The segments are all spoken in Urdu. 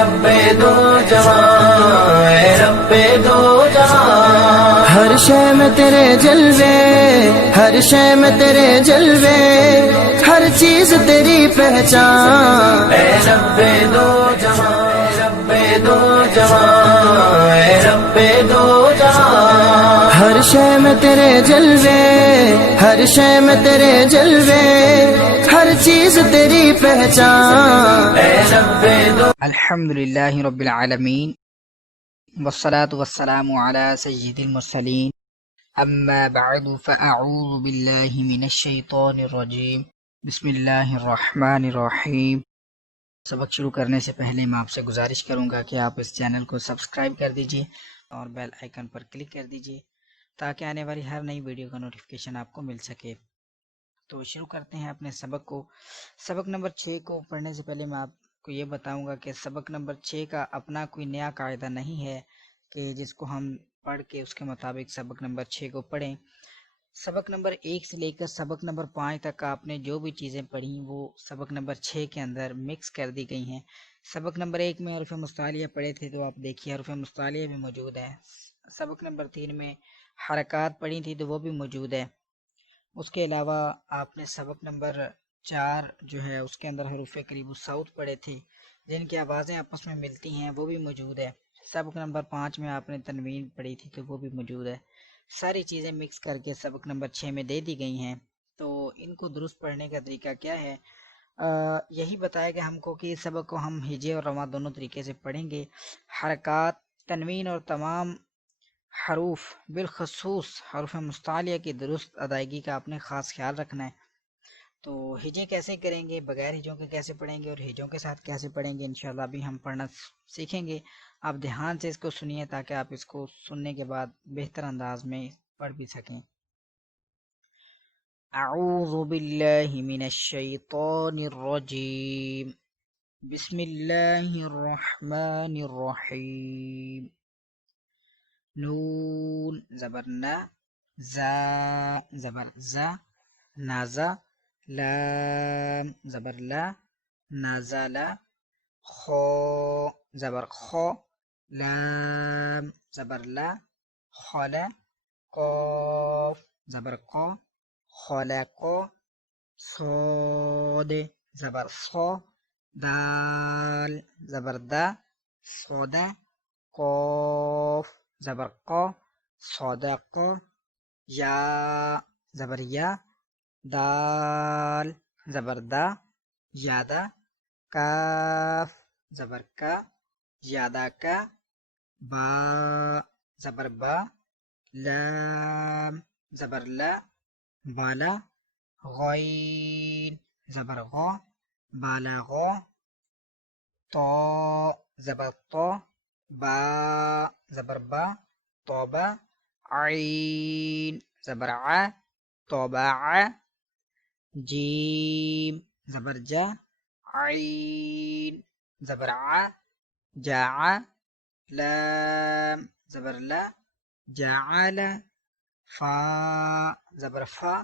رب دو جہاں، اے رب دو جہاں، ہر شے میں تیرے جلوے، ہر شے میں تیرے جلوے، ہر چیز تیری پہچان، اے رب دو جہاں، اے رب دو جہاں، اے رب دو جہاں، ہر شے میں تیرے جلوے، ہر شے میں تیرے جلوے، ہر چیز تیری پہچان، اے رب دو۔ الحمدللہ رب العالمین والصلاة والسلام على سید المرسلین اما بعد فاعوذ باللہ من الشیطان الرجیم بسم اللہ الرحمن الرحیم۔ سبق شروع کرنے سے پہلے میں آپ سے گزارش کروں گا کہ آپ اس چینل کو سبسکرائب کر دیجئے اور بیل آئیکن پر کلک کر دیجئے تاکہ آنے والی ہر نئی ویڈیو کا نوٹیفیکیشن آپ کو مل سکے۔ تو شروع کرتے ہیں اپنے سبق کو۔ سبق نمبر 6 کو پڑھنے سے پہلے میں آپ کو یہ بتاؤں گا کہ سبق نمبر 6 کا اپنا کوئی نیا قاعدہ نہیں ہے کہ جس کو ہم پڑھ کے اس کے مطابق سبق نمبر 6 کو پڑھیں۔ سبق نمبر 1 سے لے کر سبق نمبر 5 تک آپ نے جو بھی چیزیں پڑھی وہ سبق نمبر 6 کے اندر مکس کر دی گئی ہیں۔ سبق نمبر 1 میں حروف مستعلیہ پڑھے تھے تو آپ دیکھیے حروف مستعلیہ بھی موجود ہیں۔ سبق نمبر 3 میں حرکات پڑھی تھی تو وہ بھی موجود ہے۔ اس کے علاوہ آپ نے سبق نمبر 4 جو ہے اس کے اندر حروف قریب الصوت پڑھے تھے جن کی آوازیں آپس میں ملتی ہیں وہ بھی موجود ہے۔ سبق نمبر 5 میں آپ نے تنوین پڑھی تھی تو وہ بھی موجود ہے۔ ساری چیزیں مکس کر کے سبق نمبر 6 میں دے دی گئی ہیں۔ تو ان کو درست پڑھنے کا طریقہ کیا ہے؟ یہی بتایا کہ ہم کو کہ اس سبق کو ہم ہجے اور رواں دونوں طریقے سے پڑھیں گے۔ حرکات، تنوین اور تمام حروف بالخصوص حروف مستعلیہ کی درست ادائیگی کا آپ نے خاص خیال رکھنا ہے۔ تو ہجے کیسے کریں گے، بغیر ہجوں کے کیسے پڑھیں گے اور ہجوں کے ساتھ کیسے پڑھیں گے، انشاءاللہ ابھی ہم پڑھنا سیکھیں گے۔ آپ دھیان سے اس کو سنیے تاکہ آپ اس کو سننے کے بعد بہتر انداز میں پڑھ بھی سکیں۔ اعوذ باللہ من الشیطان الرجیم بسم اللہ الرحمن الرحیم۔ نون زبر نا، زا زبر زا، نازا، لام زبر لا، نازالا، خو زبر خو، لام زبر لا، خلا، قاف زبر قو، خلقو، صاد زبر صو، دال زبر دا، صودا، قاف زبر قو، صدق، یا زبر یا، دال زبر دا، یادا، کاف زبر کا، یادا کا، با زبر با، لام زبر لا، بالا، غین زبر غو، بالا غو، تو زبر تو، با زبر با، توبہ، عین زبر ع، توبہ ع، جیم زبر جا، عین زبر ع، جاع، لام زبر لا، جعل، فا زبر فا،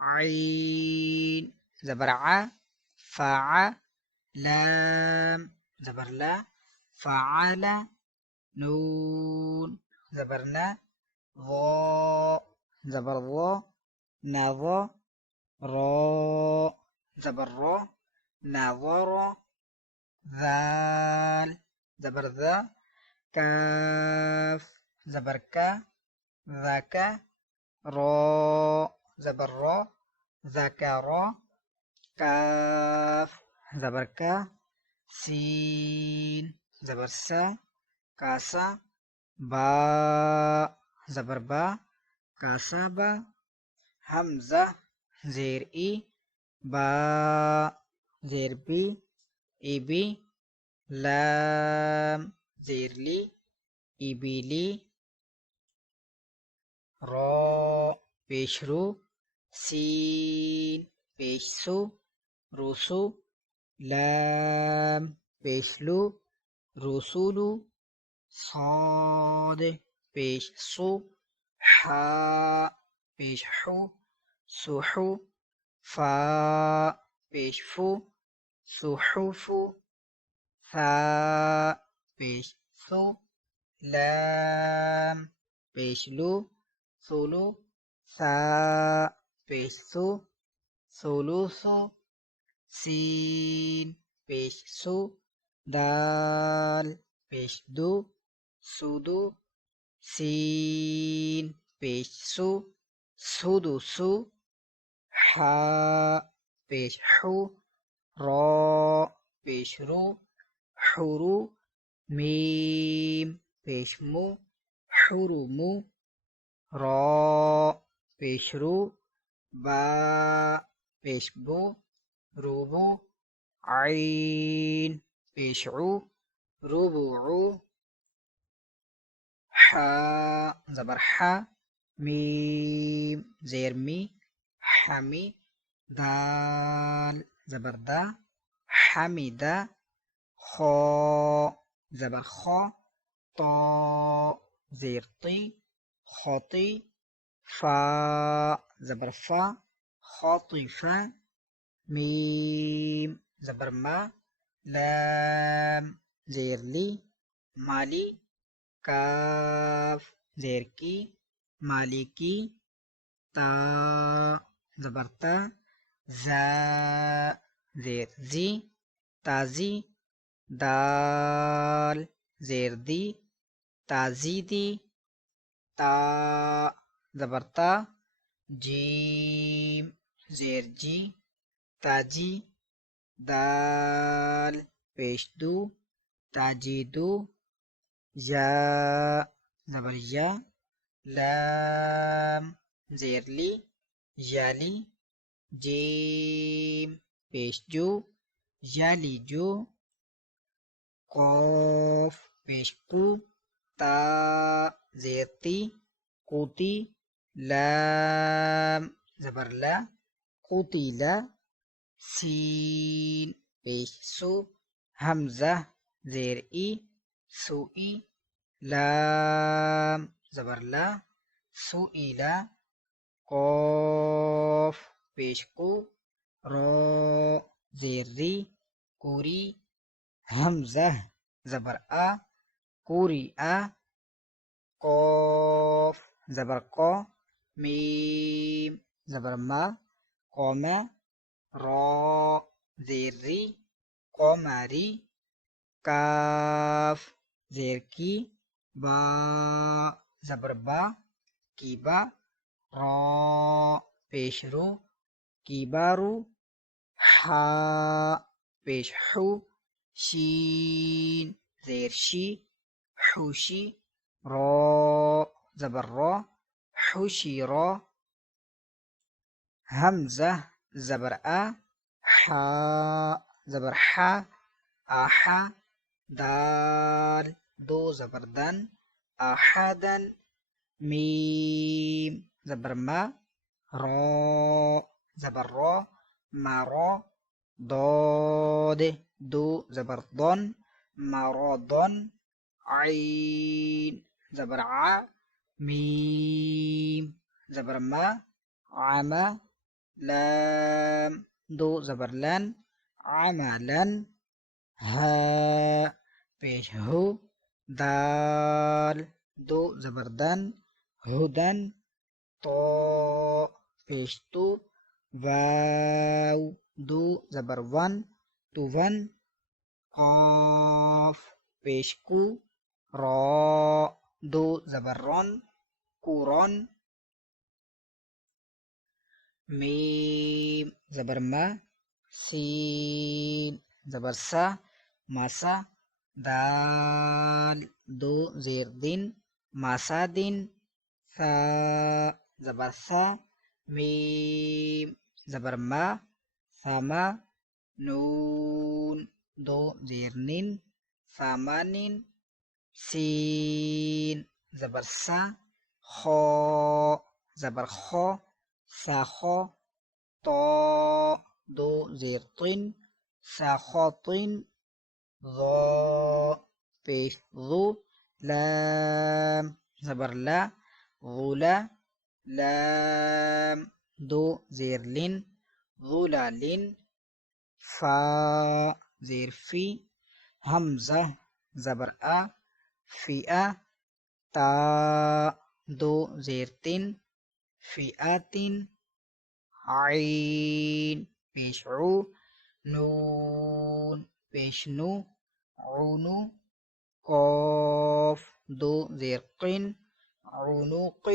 عین زبر ع، فاع، لام زبر لا، فعل، نون زبر نا، ظا زبر ظا، نظا، را زبر را، نظر، ذال زبر ذا، کاف زبر کا، ذاکا، را زبر را، ذکرا، کاف زبر کا، سین زبر سا، کاسا، با زبر با، کاسا با، حمزہ زیر ای، با زیر بی، ای بی، لام زیر لی، ای بی لی، را پیش رو، سین پیش سو، روسو، لام پیش لو، رسولو، صاد پیش سو، حا پیش حو، سوحو، فا پیش فو، صحف، ثا پیش سو لام پیش لو سولو سا پیش سو سولو سو سین پیش سو دال پیش دو سودو سین پیش سو سودو سو حا پیش حو را پیش رو حرو میم پیش مو حرمو را پیش رو با پیش بو روبو عین پیش عو ربوعو حا زبر حا میم زیر می حمی دال زبر دا حمیدا خا زبر خا طا زیر طی خاطی فا زبر فا خاطفا میم زبر ما لام زیر لی مالی کاف زیر کی مالکی تا زبر تا زا زیر زی تازی دال زیر دی تازیدی تا زبر تا جیم زیر جی تاجی دال پیش دو تاجیدو یا زبر یا لام زیر لی یالی جیم پیش جو یالی جو قاف پیش قو تا زیر تی قوتی لام زبر لا قوتیلا سین پیش سو حمزہ زیر ای سوئی لام زبر لا سوئیلا قاف پیش قو را زیر ری کوری حمزہ زبر آ کوری آ قاف زبر قا میم زبر ما قوما را زیر ری قمری کاف زیر کی با زبر با کی با را پیش رو کی بارو حا پیش حو شین زیر شی حوشی را زبر را حوشی را حمزہ زبر آ حا زبر حا آحا دال دو زبر دن آحادن میم زبر ما را زبر را مارا ضاد دو زبر ضن مرضن عین زبر ع میم زبر ما عما لام دو زبر لن عملا ها پیش ہو دال دو زبر دن ہدن تو پیش تو واو دو زبر ون تو ون قاف پیش کو را دو زبر رن قرن میم زبر ما سین زبر سا ماسا دال دو زیر دن ماسا دن ثا زبر ثا میم زبر ما ثما نون دو زیر نن ثمانن سین زبر سا خا زبر خا ساخا طا دو زیر طن ساخاطن ضا پیش ذو لام زبر لا غلا لام دو زیر لن ظلالن فا زیر فی حمزہ زبر آ فئہ تا دو زیر تین فئاتن عین پیش عو نون پیش نو عنو قاف دو زیر قن عنوق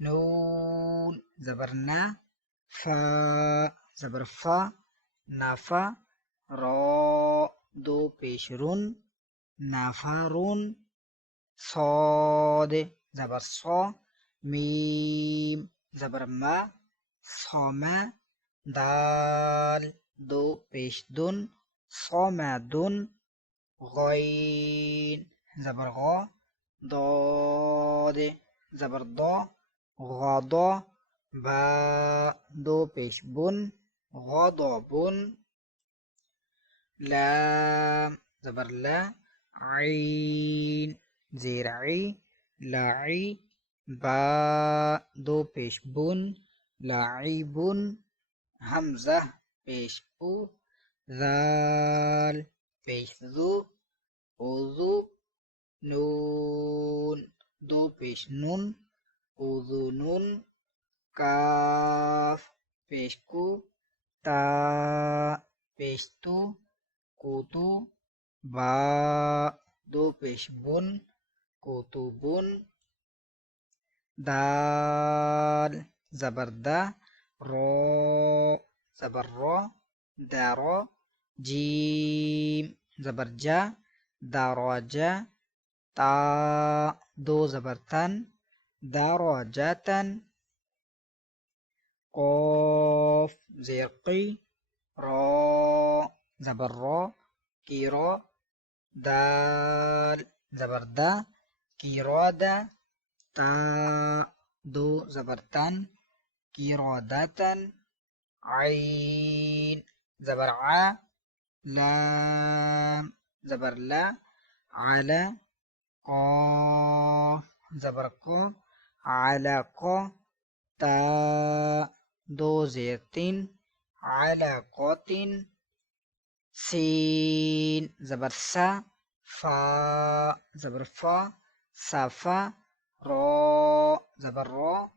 نون زبر نا فا زبر فا نافا را دو پیش رن نفرون صاد زبر صا میم زبر ما صما دال دو پیش دن صامدن غین زبر غا داد زبر دا غدا با دو پیش بن غضبن لام زبر لا عین زیر عی لاعی با دو پیش بن لاعبن حمزہ پیش او ذال پیش ذو اوذو نون دو پیش نون اوذنون کاف پیش کو تا پیش تو کوتو با دو پیش بن کوتوبن دال زبر دا را زبر را دارا جیم زبر جا داراجا تا دو زبر تن داراجاتن قاف زیر قی را زبر را کیرا دال زبر دا کیرادا تا دو زبر تن کیراداتن عین زبر ع لام زبر لا علا قاف زبر قا علاقا تا دو زیر تین علاقاتن سین زبر سا فا زبر فا صفا را زبر را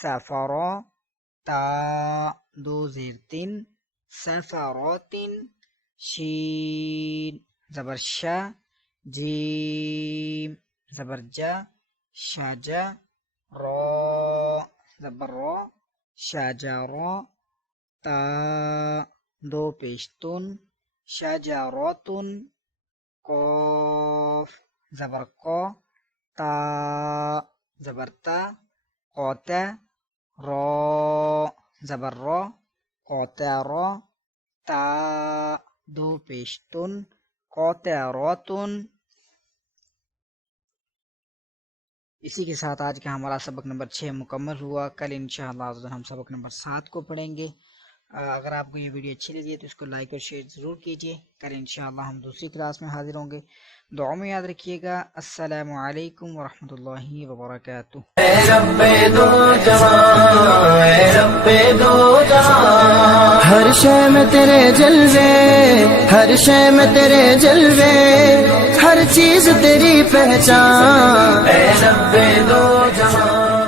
سفرا تا دو زیر تین سفراتن شین زبر شا جیم زبر جا شاجا را زبر را شاجرا تا دو پیشتون شجراتن قاف زبر قا تا زبر تا قاتا را زبر را قاطرا تا دو پیشتن قاطراتن. اسی کے ساتھ آج کا ہمارا سبق نمبر 6 مکمل ہوا. کل انشاءاللہ ہم سبق نمبر 7 کو پڑھیں گے. اگر آپ کو یہ ویڈیو اچھی لگی ہے تو اس کو لائک اور شیئر ضرور کیجیے. کل انشاءاللہ ہم دوسری کلاس میں حاضر ہوں گے. دعا میں یاد رکھیے گا. السلام علیکم ورحمۃ اللہ وبرکاتہ. اے رب دو جہاں اے رب دو جہاں ہر شے میں تیرے جلوے ہر شے میں تیرے جلوے ہر چیز تیری پہچان اے رب دو جہاں